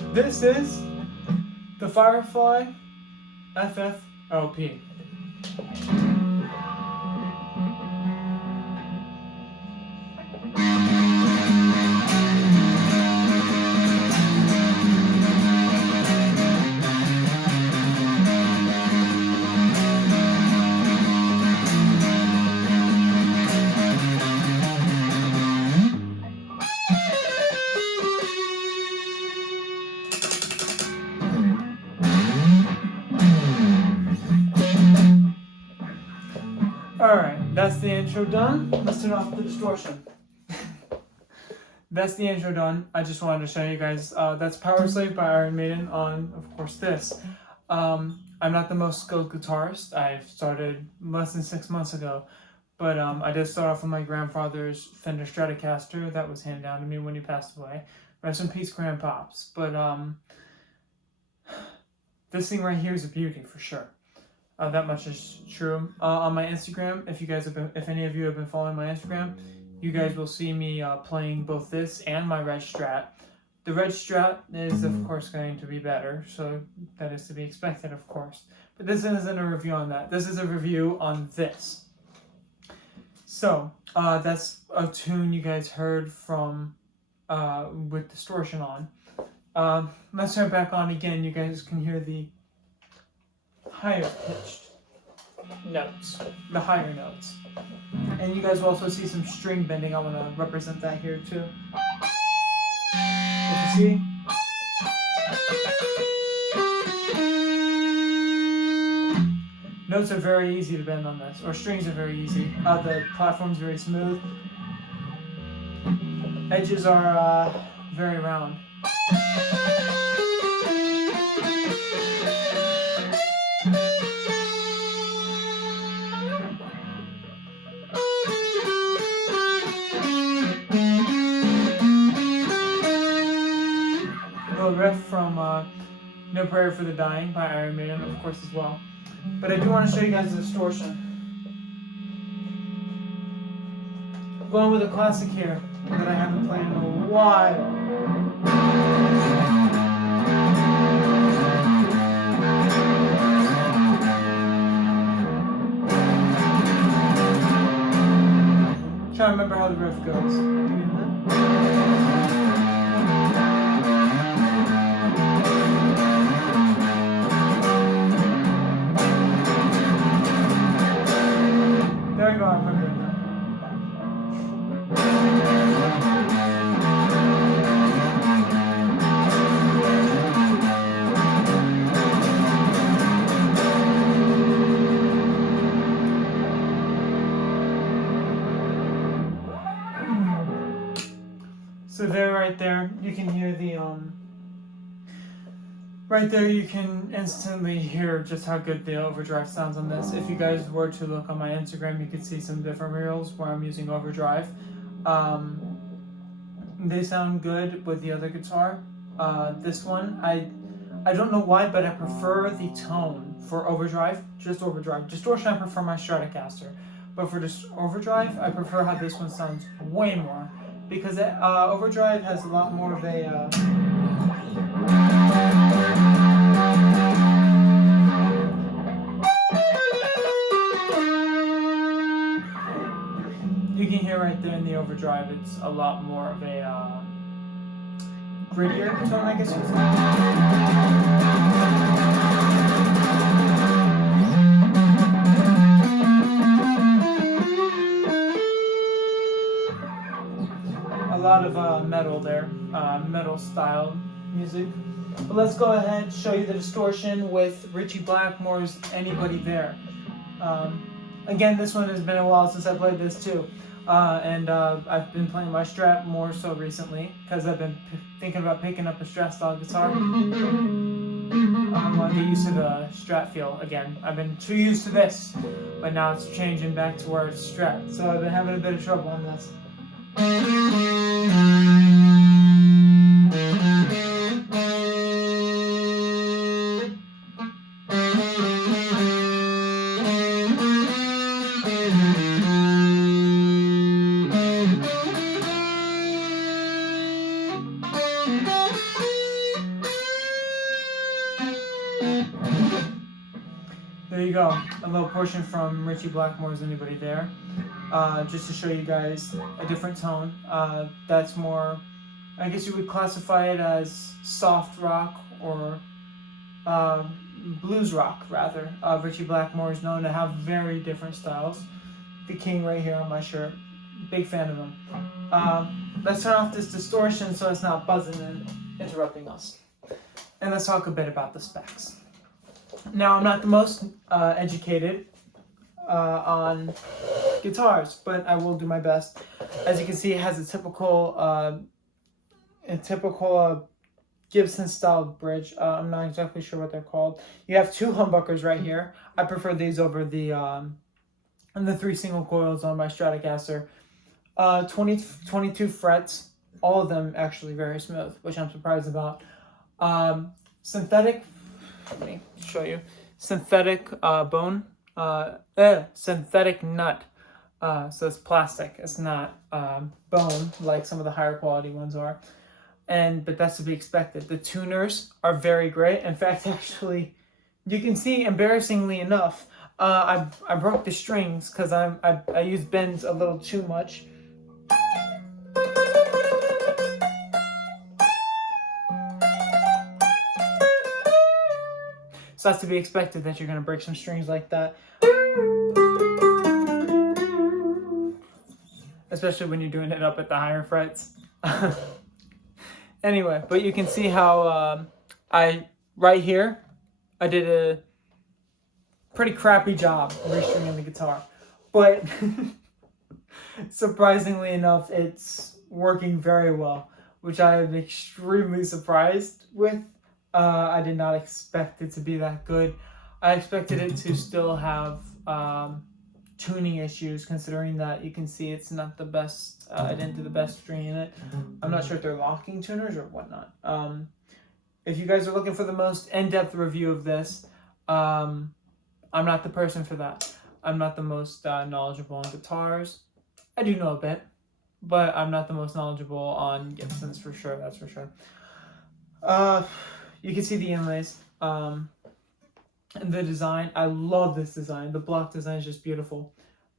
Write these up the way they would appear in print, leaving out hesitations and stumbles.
This is the Firefly FFLP. Alright, that's the intro done. Let's turn off the distortion. That's the intro done. I just wanted to show you guys. That's Power Slave by Iron Maiden on, of course, this. I'm not the most skilled guitarist. I started less than 6 months ago. But I did start off with my grandfather's Fender Stratocaster that was handed down to me when he passed away. Rest in peace, Grandpops. But this thing right here is a beauty for sure. That much is true. On my Instagram, if any of you have been following my Instagram, you guys will see me playing both this and my Red Strat. The Red Strat is, of course, going to be better, so that is to be expected, of course. But this isn't a review on that. This is a review on this. So, that's a tune you guys heard from with distortion on. Let's turn it back on again. You guys can hear the higher pitched notes, the higher notes. And you guys will also see some string bending. I want to represent that here too. If you see, notes are very easy to bend on this, or strings are very easy. The platform's very smooth. Edges are very round. Riff from No Prayer for the Dying by Iron Maiden, of course, as well. But I do want to show you guys the distortion. I'm going with a classic here that I haven't played in a while. I'm trying to remember how the riff goes. There we go, I remember it now. So there, right there, you can hear the right there you can instantly hear just how good the overdrive sounds on this. If you guys were to look on my Instagram, you could see some different reels where I'm using overdrive. They sound good with the other guitar. This one, I don't know why, but I prefer the tone for overdrive, just overdrive. Distortion, I prefer my Stratocaster. But for this overdrive, I prefer how this one sounds way more. Because overdrive has a lot more of a... You can hear right there in the overdrive, it's a lot more of a grittier tone, I guess you could say. A lot of metal there, metal style music. But let's go ahead and show you the distortion with Richie Blackmore's Anybody There. Again, this one has been a while since I played this too. And I've been playing my Strat more so recently because I've been thinking about picking up a Strat style guitar. I want to get used to the Strat feel again. I've been too used to this, but now it's changing back to where it's Strat. So I've been having a bit of trouble on this. you go. A little portion from Richie Blackmore's Anybody There. Just to show you guys a different tone. That's more, I guess you would classify it as soft rock or blues rock, rather. Richie Blackmore is known to have very different styles. The king right here on my shirt. Big fan of him. Let's turn off this distortion so it's not buzzing and interrupting us. And let's talk a bit about the specs. Now, I'm not the most educated on guitars, but I will do my best. As you can see, it has a typical Gibson style bridge. I'm not exactly sure what they're called. You have 2 humbuckers right here. I prefer these over the 3 single coils on my Stratocaster. 22 frets, all of them actually very smooth, which I'm surprised about. Synthetic, let me show you. Synthetic synthetic nut. So it's plastic. It's not bone like some of the higher quality ones are. But that's to be expected. The tuners are very great. In fact, actually, you can see, embarrassingly enough, I broke the strings because I used bends a little too much. So that's to be expected that you're going to break some strings like that. Especially when you're doing it up at the higher frets. Anyway, but you can see how right here, I did a pretty crappy job restringing the guitar. But surprisingly enough, it's working very well, which I am extremely surprised with. I did not expect it to be that good. I expected it to still have tuning issues, considering that you can see it's not the best. I didn't do the best string in it. I'm not sure if they're locking tuners or whatnot. If you guys are looking for the most in-depth review of this, I'm not the person for that. I'm not the most knowledgeable on guitars. I do know a bit, but I'm not the most knowledgeable on Gibsons for sure. That's for sure. You can see the inlays. And the design, I love this design. The block design is just beautiful.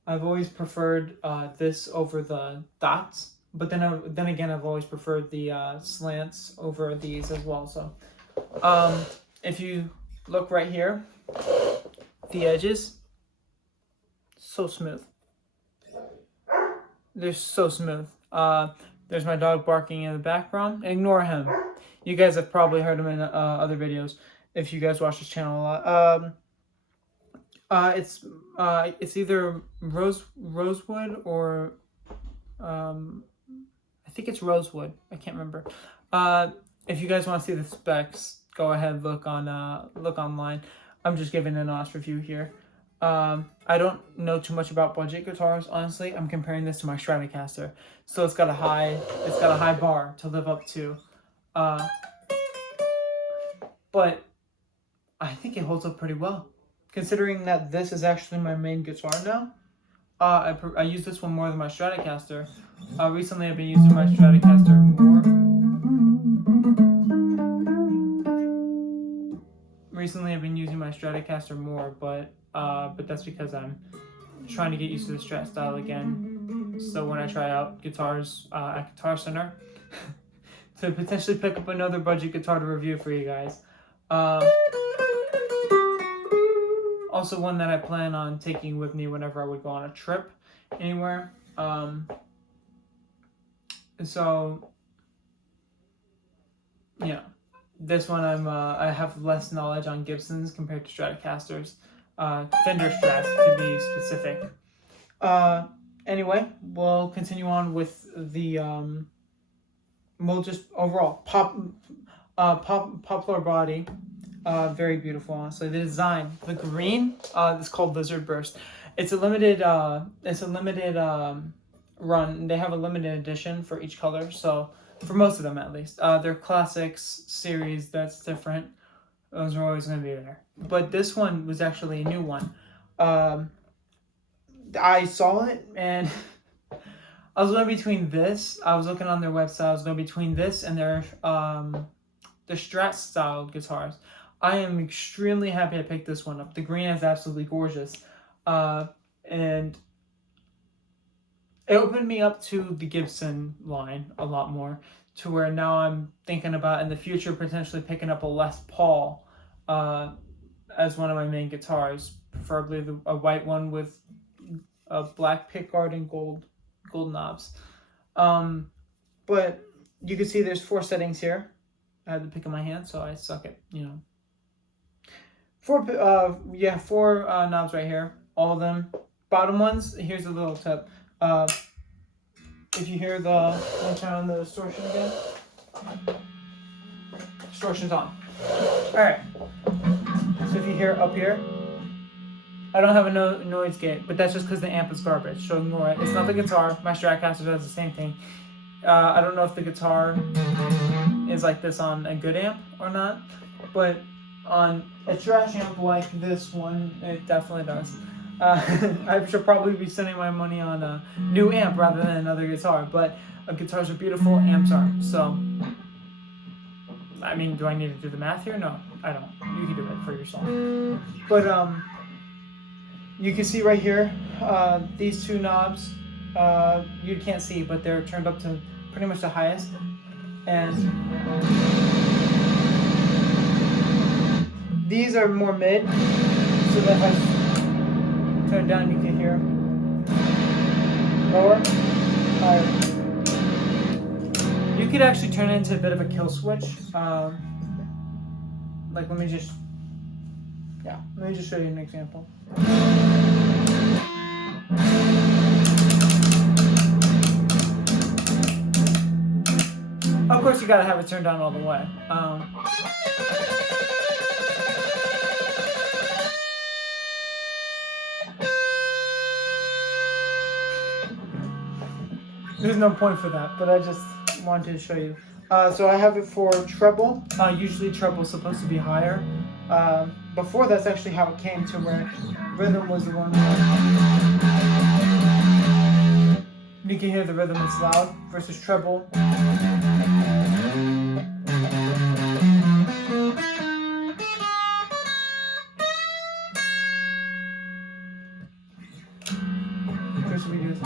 I've always preferred this over the dots, but then again, I've always preferred the slants over these as well. So, if you look right here, the edges, so smooth. They're so smooth. There's my dog barking in the background. Ignore him. You guys have probably heard him in other videos if you guys watch this channel a lot. It's either rosewood or I think it's rosewood. I can't remember. If you guys want to see the specs, go ahead, look online. I'm just giving an honest review here. I don't know too much about budget guitars, honestly. I'm comparing this to my Stratocaster, so it's got a high bar to live up to. But I think it holds up pretty well, considering that this is actually my main guitar now. I use this one more than my Stratocaster. Recently I've been using my Stratocaster more. But that's because I'm trying to get used to the Strat style again. So when I try out guitars at Guitar Center, to potentially pick up another budget guitar to review for you guys. Also one that I plan on taking with me whenever I would go on a trip anywhere. So yeah, this one I have less knowledge on Gibsons compared to Stratocasters, Fender Strats to be specific. Anyway, we'll continue on with the we'll just overall poplar body. Very beautiful, honestly. The design, the green, is called Lizard Burst. It's a limited run. They have a limited edition for each color, so for most of them at least. Their classics series, that's different. Those are always going to be there. But this one was actually a new one. I saw it and I was going between this. I was looking on their website. I was going between this and their Strat style guitars. I am extremely happy I picked this one up. The green is absolutely gorgeous. And it opened me up to the Gibson line a lot more, to where now I'm thinking about in the future potentially picking up a Les Paul as one of my main guitars, preferably a white one with a black pickguard and gold knobs. But you can see there's 4 settings here. I had to pick in my hand, so I suck at, 4 knobs right here. All of them. Bottom ones, here's a little tip. If you hear let me turn on the distortion again. Distortion's on. Alright. So if you hear up here, I don't have a noise gate, but that's just because the amp is garbage, so ignore it. It's not the guitar. My Stratocaster does the same thing. I don't know if the guitar is like this on a good amp or not, but on a trash amp like this one, it definitely does. I should probably be spending my money on a new amp rather than another guitar, but guitars are beautiful, amps aren't. So, I mean, do I need to do the math here? No, I don't. You can do it for yourself. But, you can see right here, these 2 knobs, you can't see, but they're turned up to pretty much the highest. And these are more mid, so that if I turn it down, you can hear lower, higher. You could actually turn it into a bit of a kill switch. Like, let me just show you an example. Of course, you gotta have it turned down all the way. There's no point for that, but I just wanted to show you. So I have it for treble. Usually treble is supposed to be higher. Before, that's actually how it came to, where rhythm was the one. You can hear the rhythm is loud versus treble. First we do this.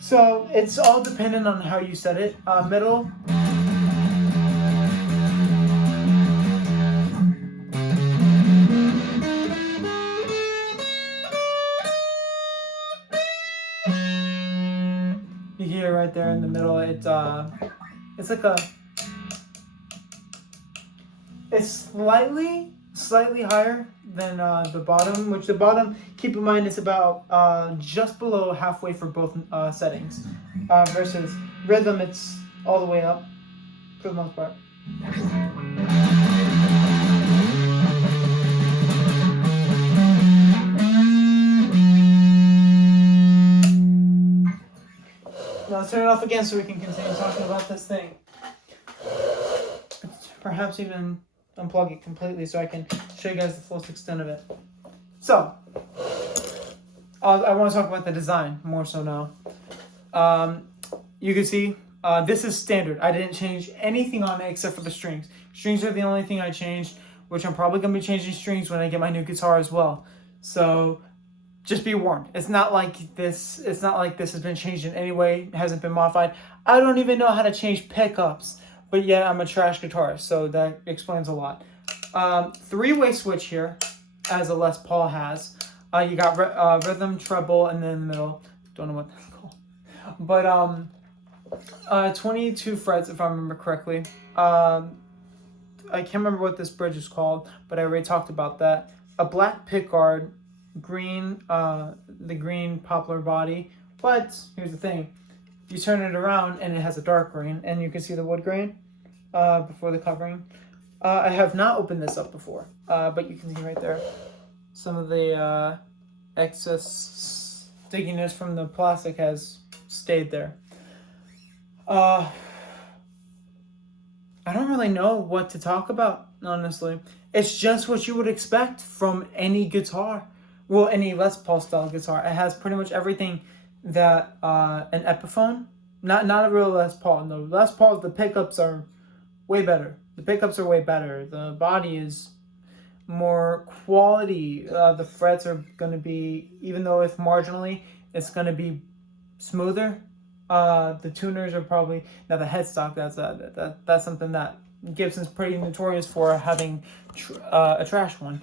So it's all dependent on how you set it. Middle. You hear right there in the middle. It's like it's slightly higher than the bottom, which the bottom, keep in mind, is about just below halfway for both settings. Versus rhythm, it's all the way up for the most part. Now let's turn it off again so we can continue talking about this thing. Perhaps even unplug it completely so I can show you guys the fullest extent of it. So, I want to talk about the design more so now. You can see this is standard. I didn't change anything on it except for the strings. Strings are the only thing I changed, which I'm probably going to be changing strings when I get my new guitar as well. So, just be warned. It's not like this has been changed in any way. It hasn't been modified. I don't even know how to change pickups. But yet I'm a trash guitarist, so that explains a lot. 3-way switch here, as a Les Paul has. You got rhythm, treble, and then in the middle. Don't know what that's called. But 22 frets, if I remember correctly. I can't remember what this bridge is called, but I already talked about that. A black pickguard, the green poplar body. But here's the thing. You turn it around and it has a dark green, and you can see the wood grain before the covering. I have not opened this up before, but you can see right there some of the excess stickiness from the plastic has stayed there. I don't really know what to talk about, honestly. It's just what you would expect from any guitar. Well, any Les Paul style guitar. It has pretty much everything that an Epiphone, not a real Les Paul. No, Les Paul's, the pickups are way better. The pickups are way better. The body is more quality. The frets are going to be, even though if marginally, it's going to be smoother. The tuners are probably, now the headstock. That's something that Gibson's pretty notorious for, having a trash one.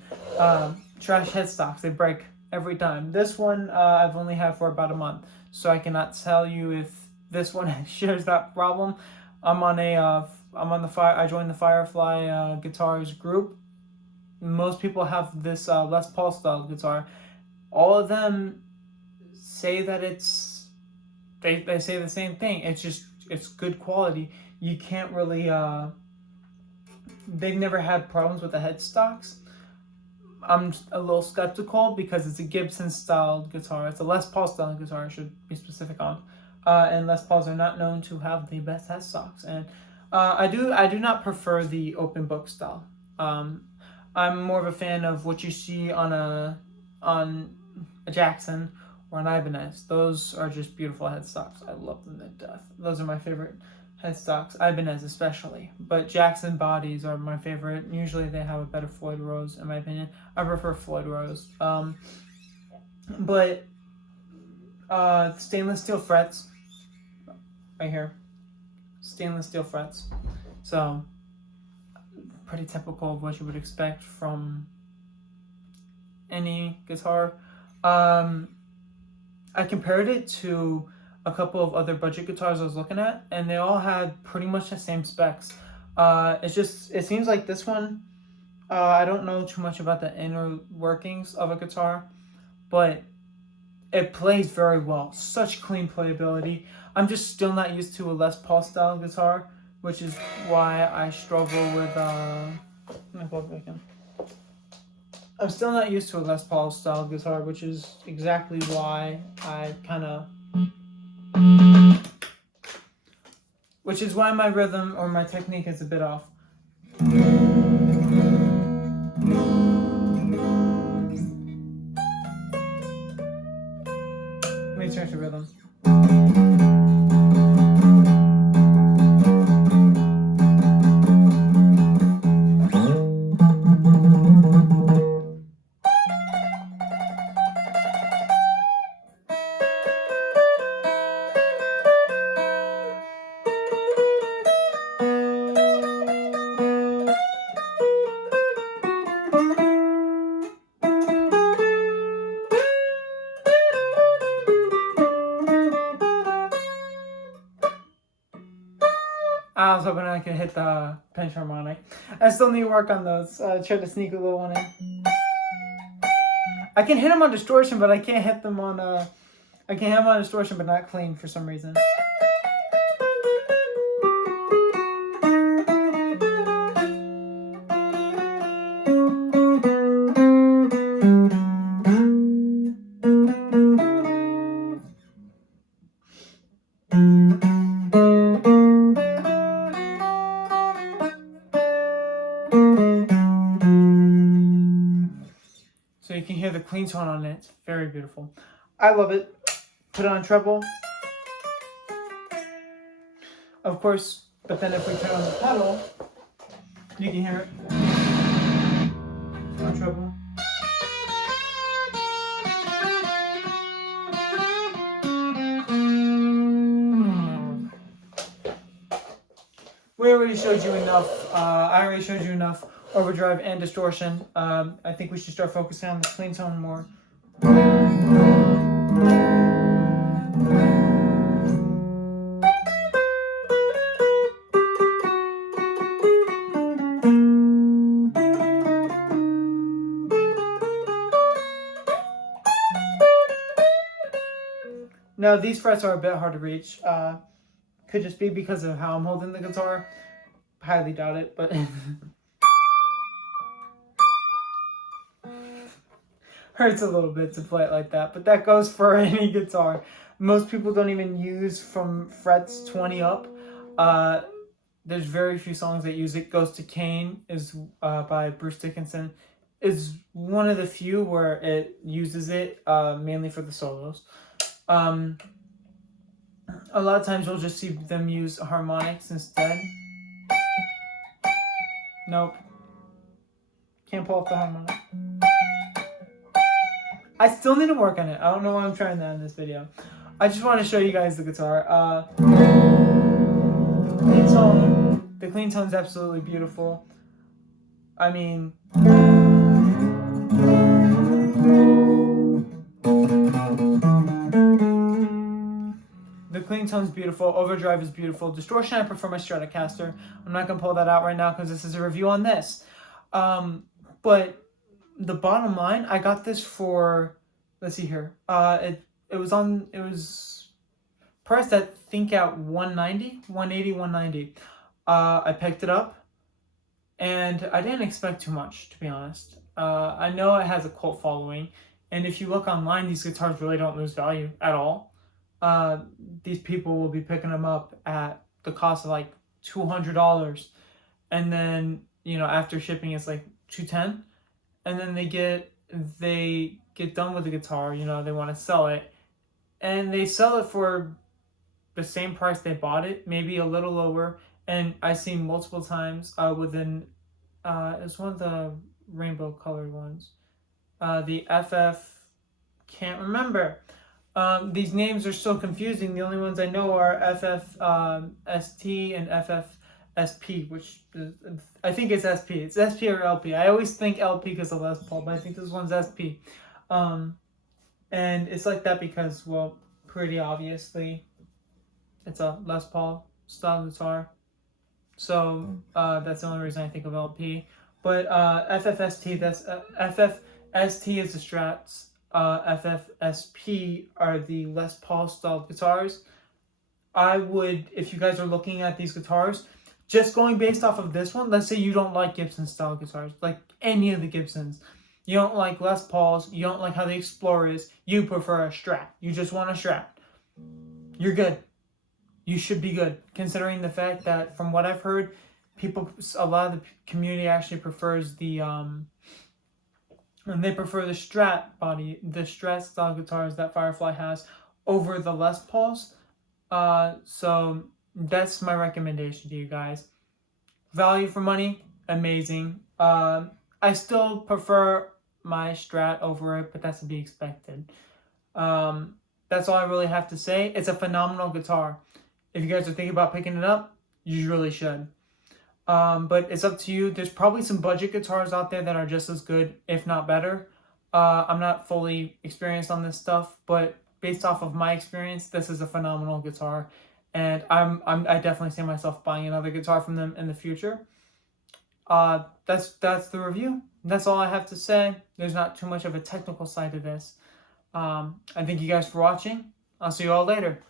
Trash headstocks, they break every time. This one I've only had for about a month, so I cannot tell you if this one shares that problem. I'm on the fire. I joined the Firefly guitars group. Most people have this Les Paul style guitar. All of them say that they say the same thing. It's good quality. You can't really they've never had problems with the headstocks. I'm a little skeptical because it's a Gibson style guitar. It's a Les Paul style guitar, I should be specific on. And Les Pauls are not known to have the best headstocks. And I do not prefer the open book style. I'm more of a fan of what you see on a Jackson or an Ibanez. Those are just beautiful headstocks. I love them to death. Those are my favorite headstocks, Ibanez especially. But Jackson bodies are my favorite. Usually they have a better Floyd Rose, in my opinion. I prefer Floyd Rose. But stainless steel frets, right here. Stainless steel frets. So, pretty typical of what you would expect from any guitar. I compared it to a couple of other budget guitars I was looking at, and they all had pretty much the same specs. It seems like this one, I don't know too much about the inner workings of a guitar, but it plays very well. Such clean playability. I'm just still not used to a Les Paul style guitar, which is why I struggle with, let me plug back in. I'm still not used to a Les Paul style guitar, which is exactly why I which is why my rhythm or my technique is a bit off. Let me change the rhythm. I was hoping I could hit the pinch harmonic. I still need to work on those. Try to sneak a little one in. I can hit them on distortion, but I can't hit them on I can hit them on distortion, but not clean for some reason. So you can hear the clean tone on it. It's very beautiful. I love it. Put it on treble. Of course, but then if we turn on the pedal, you can hear it on treble. We already showed you enough. I already showed you enough overdrive and distortion. I think we should start focusing on the clean tone more. Now these frets are a bit hard to reach. Could just be because of how I'm holding the guitar. Highly doubt it, but hurts a little bit to play it like that. But that goes for any guitar. Most people don't even use from frets 20 up. There's very few songs that use it. Goes to Cain is by Bruce Dickinson. Is one of the few where it uses it mainly for the solos. A lot of times you'll just see them use harmonics instead. Nope. Can't pull off the harmonic. I still need to work on it. I don't know why I'm trying that in this video. I just want to show you guys the guitar. The clean tone is absolutely beautiful. I mean, the clean tone is beautiful. Overdrive is beautiful. Distortion, I prefer my Stratocaster. I'm not gonna pull that out right now because this is a review on this. But the bottom line, I got this for, let's see here. It was priced at, think at 180, 190. I picked it up, and I didn't expect too much, to be honest. I know it has a cult following, and if you look online, these guitars really don't lose value at all. These people will be picking them up at the cost of like $200, and then, you know, after shipping it's like $210, and then they get done with the guitar, you know, they want to sell it, and they sell it for the same price they bought it, maybe a little lower. And I've seen multiple times it's one of the rainbow colored ones, the FF, can't remember. These names are so confusing. The only ones I know are FFST and FFSP, which I think it's SP. It's SP or LP. I always think LP because of Les Paul, but I think this one's SP. And it's like that because, well, pretty obviously, it's a Les Paul style guitar. So that's the only reason I think of LP. But FFST, that's FFST is the Strats. FFSP are the Les Paul style guitars. I would, if you guys are looking at these guitars, just going based off of this one, let's say you don't like Gibson style guitars, like any of the Gibsons. You don't like Les Pauls, you don't like how the Explorer is, you prefer a Strat. You just want a Strat. You're good. You should be good, considering the fact that from what I've heard, a lot of the community actually prefers the and they prefer the Strat body, the Strat style guitars that Firefly has over the Les Pauls. So that's my recommendation to you guys. Value for money, amazing. I still prefer my Strat over it, but that's to be expected. That's all I really have to say. It's a phenomenal guitar. If you guys are thinking about picking it up, you really should. But it's up to you. There's probably some budget guitars out there that are just as good, if not better. I'm not fully experienced on this stuff, but based off of my experience, this is a phenomenal guitar, and I definitely see myself buying another guitar from them in the future. That's the review. That's all I have to say. There's not too much of a technical side to this. I thank you guys for watching. I'll see you all later.